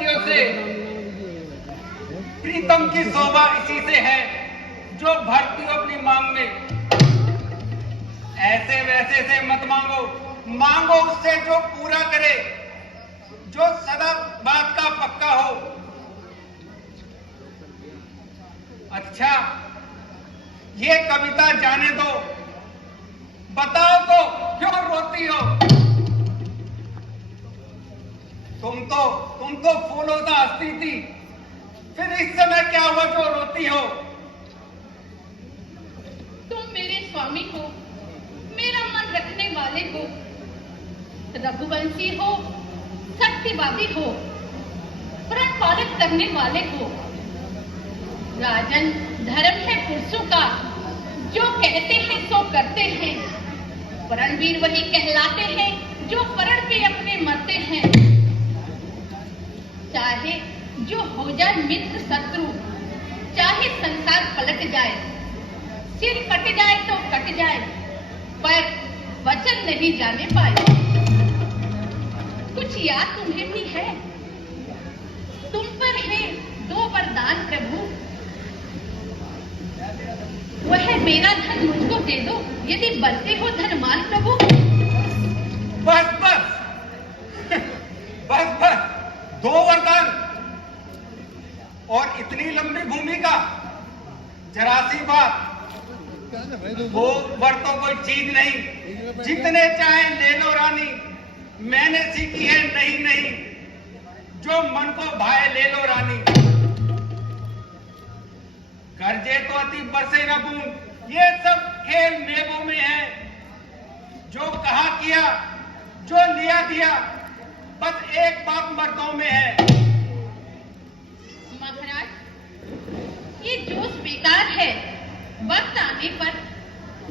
व्यक्तियों से। प्रीतम की शोभा इसी से है जो भरती हो अपनी मांग में। ऐसे वैसे से मत मांगो, मांगो उससे जो पूरा करे, जो सदा बात का पक्का हो। अच्छा, ये कविता जाने दो, बताओ तो क्यों रोती हो? तुम तो फूलों सा हंसती थी, फिर इस समय क्या हुआ जो रोती हो? तुम मेरे स्वामी हो, मेरा मन रखने वाले हो, रघुवंशी हो, सत्यवादी हो, प्रण पालन करने वाले हो। राजन, धर्म है पुरुषों का, जो कहते हैं सो करते हैं। परणवीर वही कहलाते हैं जो परण पे अपने मरते हैं। चाहे जो हो जाए मित्र शत्रु, चाहे संसार पलट जाए, सिर कट जाए तो कट जाए, पर वचन नहीं जाने पाए। कुछ याद तुम्हें भी है? तुम पर है 2 वरदान प्रभु। वह मेरा धन मुझको दे दो, यदि बनते हो धनवान प्रभु। बस बस बस बस, 2 वरदान और इतनी लंबी भूमिका, जरा सी बात। वो वर तो कोई चीज नहीं, जितने चाहे ले लो रानी। मैंने सीखी है नहीं नहीं, जो मन को भाए ले लो रानी। कर्जे तो अति बरसे न बूंद, ये सब खेल मेघों में है। जो कहा किया, जो लिया दिया, बस एक बात मर्दों में है। महाराज, ये जोश बेकार है। वक्त आने पर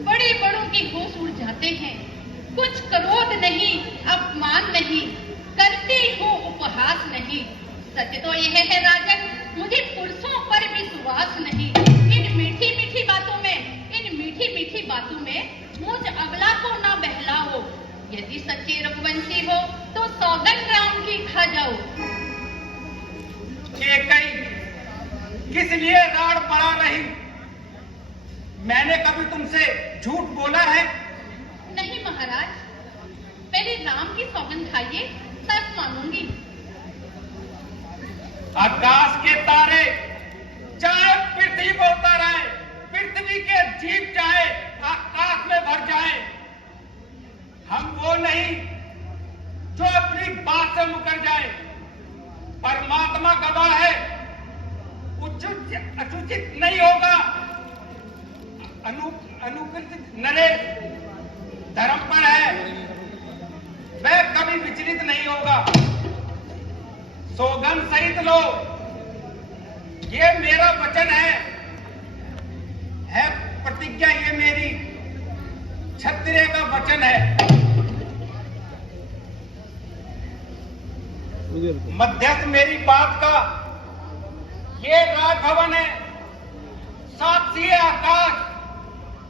बड़े बड़ों के होश उड़ जाते हैं। कुछ क्रोध नहीं, अपमान नहीं, करते हो उपहास नहीं। सच तो यह है राजन, मुझे पुरुषों पर विश्वास नहीं। इन मीठी मीठी बातों में मुझ अगला को ना बहलाओ। यदि सच्चे रघुवंशी हो तो सौगंध राम की खा जाओ। किस लिए राड़ पड़ा रही? मैंने कभी तुमसे झूठ बोला है? नहीं महाराज, पहले राम की सौगंध खाइए, तब मानूंगी। आकाश के तारे चाहे पृथ्वी को उताराए, पृथ्वी के जीव चाहे आकाश में भर जाए, हम वो नहीं जो अपनी बात से मुकर जाए। परमात्मा गवाह है, अनुचित नहीं होगा। अनुकृत नरेश धर्म पर है, वह कभी विचलित नहीं होगा। सौगंध सहित लो, ये मेरा वचन है प्रतिज्ञा, ये मेरी क्षत्रिय का वचन है। मध्यस्थ मेरी बात का ये राजभवन है, साक्षी है आकाश,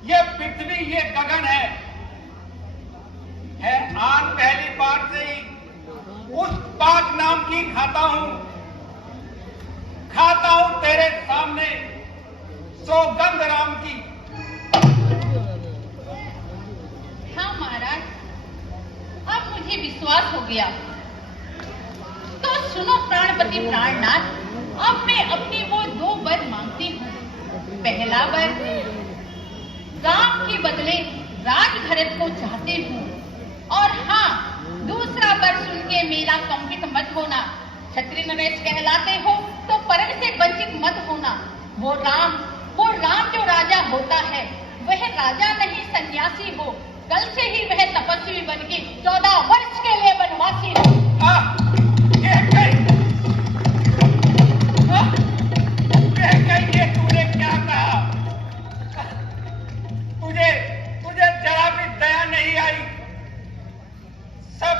ये पृथ्वी, ये गगन है। आन पहली बार से ही उस पाक नाम की खाता हूं तेरे सामने, सौगंध राम की। हाँ महाराज, अब मुझे विश्वास हो गया। तो सुनो प्राणपति प्राणनाथ, अब मैं अपनी वो 2 वर मांगती हूँ। पहला वर, राम के बदले राज भरत को चाहती हूँ। और हाँ, दूसरा वर सुन के मेरा कंपित मत होना। क्षत्रिय नरेश कहलाते हो तो परण से वंचित मत होना। वो राम जो राजा होता है, वह राजा नहीं सन्यासी हो। कल से ही वह तपस्वी बन के 14 वर्ष के लिए वनवासी हो। तूने क्या कहा? तुझे जरा भी दया नहीं आई। सब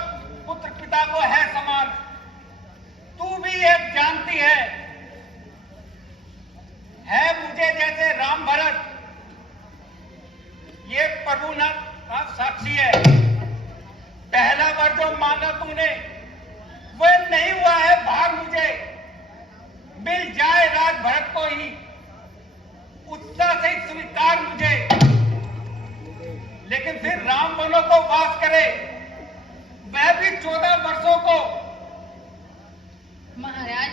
पुत्र पिता को है समान, तू भी एक जानती है मुझे जैसे राम भरत, ये प्रभुनाथ साक्षी है। पहला वर जो मांगा तूने, वह नहीं हुआ है भाग मुझे। को वास करे, वह भी 14 वर्षों को। महाराज,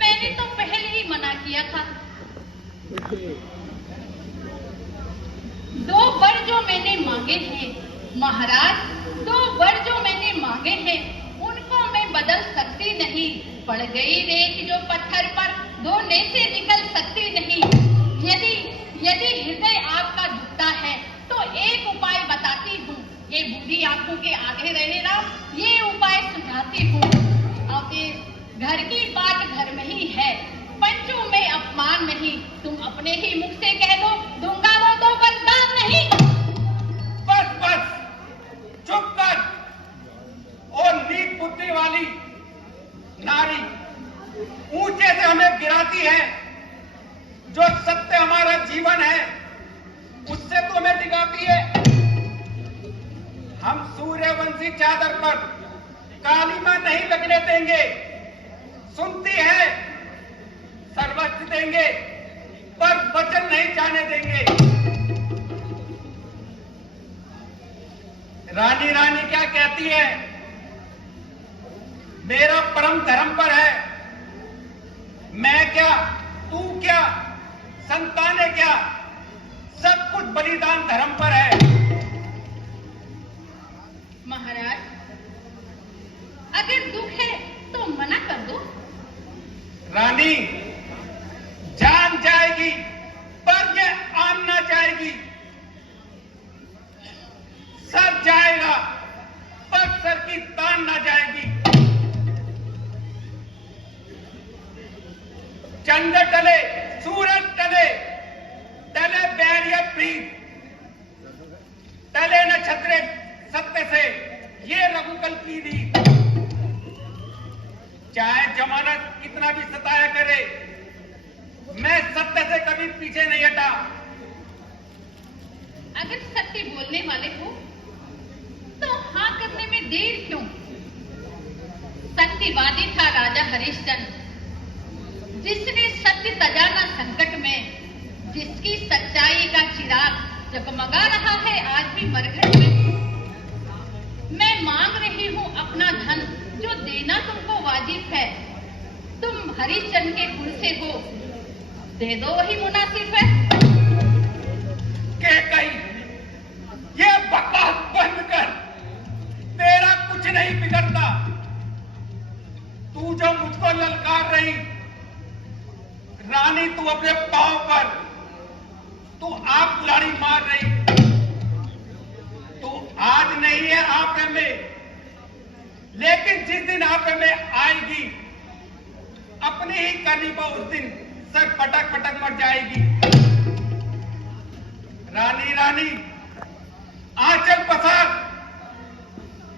मैंने तो पहले ही मना किया था। 2 वर जो मैंने मांगे हैं महाराज, 2 वर जो मैंने मांगे हैं उनको मैं बदल सकती नहीं। पड़ गई रेत जो पत्थर पर, धोने से निकल सकती नहीं। यदि हृदय आपका दुखता है तो एक उपाय बताती हूँ। ये बूढ़ी आंखों के आगे रहे राम, ये उपाय सुझाती हूँ। अब घर की बात घर में ही है, पंचों में अपमान नहीं। तुम अपने ही मुख से कह दो, दूंगा वो 2 वरदान नहीं। बस बस, चुप कर। और नीच बुद्धि वाली नारी ऊंचे से हमें गिराती है। जो सत्य हमारा जीवन है उससे तो हमें डिगाती है। हम सूर्यवंशी चादर पर कालीमा नहीं लगने देंगे। सुनती है, सर्वस्व देंगे, पर वचन नहीं जाने देंगे। रानी रानी क्या कहती है? मेरा परम धर्म पर है। मैं क्या, तू क्या, संतानें क्या, सब कुछ बलिदान धर्म पर है। महाराज, अगर दुख है तो मना कर दो। रानी, जान जाएगी पर ये आन ना जाएगी। सर जाएगा पर सर की तान ना जाएगी। चंद्र टले, सूरज टले, टले बैर या प्रीत, टले नक्षत्र सत्य से, ये रघुकुल की रीत। चाहे जमाना कितना भी सताया करे, मैं सत्य से कभी पीछे नहीं हटा। अगर सत्य बोलने वाले हो तो हाँ करने में देर क्यों? सत्यवादी था राजा हरिश्चंद्र, जिसने सत्य तजा न संकट में, जिसकी सच्चाई का चिराग जगमगा रहा है आज भी मरघट में। मैं मांग रही हूँ अपना धन, जो देना तुमको वाजिब है। तुम हरिश्चंद्र के कुल से हो, दे दो वही मुनासिब है। के कही ये बकवास बंद कर, तेरा कुछ नहीं बिगड़ता। तू जो मुझको ललकार रही रानी, तू अपने पांव पर, तू आप कुल्हाड़ी मार रही। तू आज नहीं है आपे में, लेकिन जिस दिन आपे में आएगी, अपनी ही करनी पर उस दिन सर पटक पटक मर जाएगी। रानी रानी, आंचल पसार,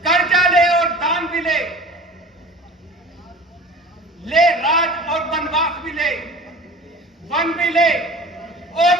कर्जा ले और दान भी ले राज और वनवास भी ले, वन भी ले और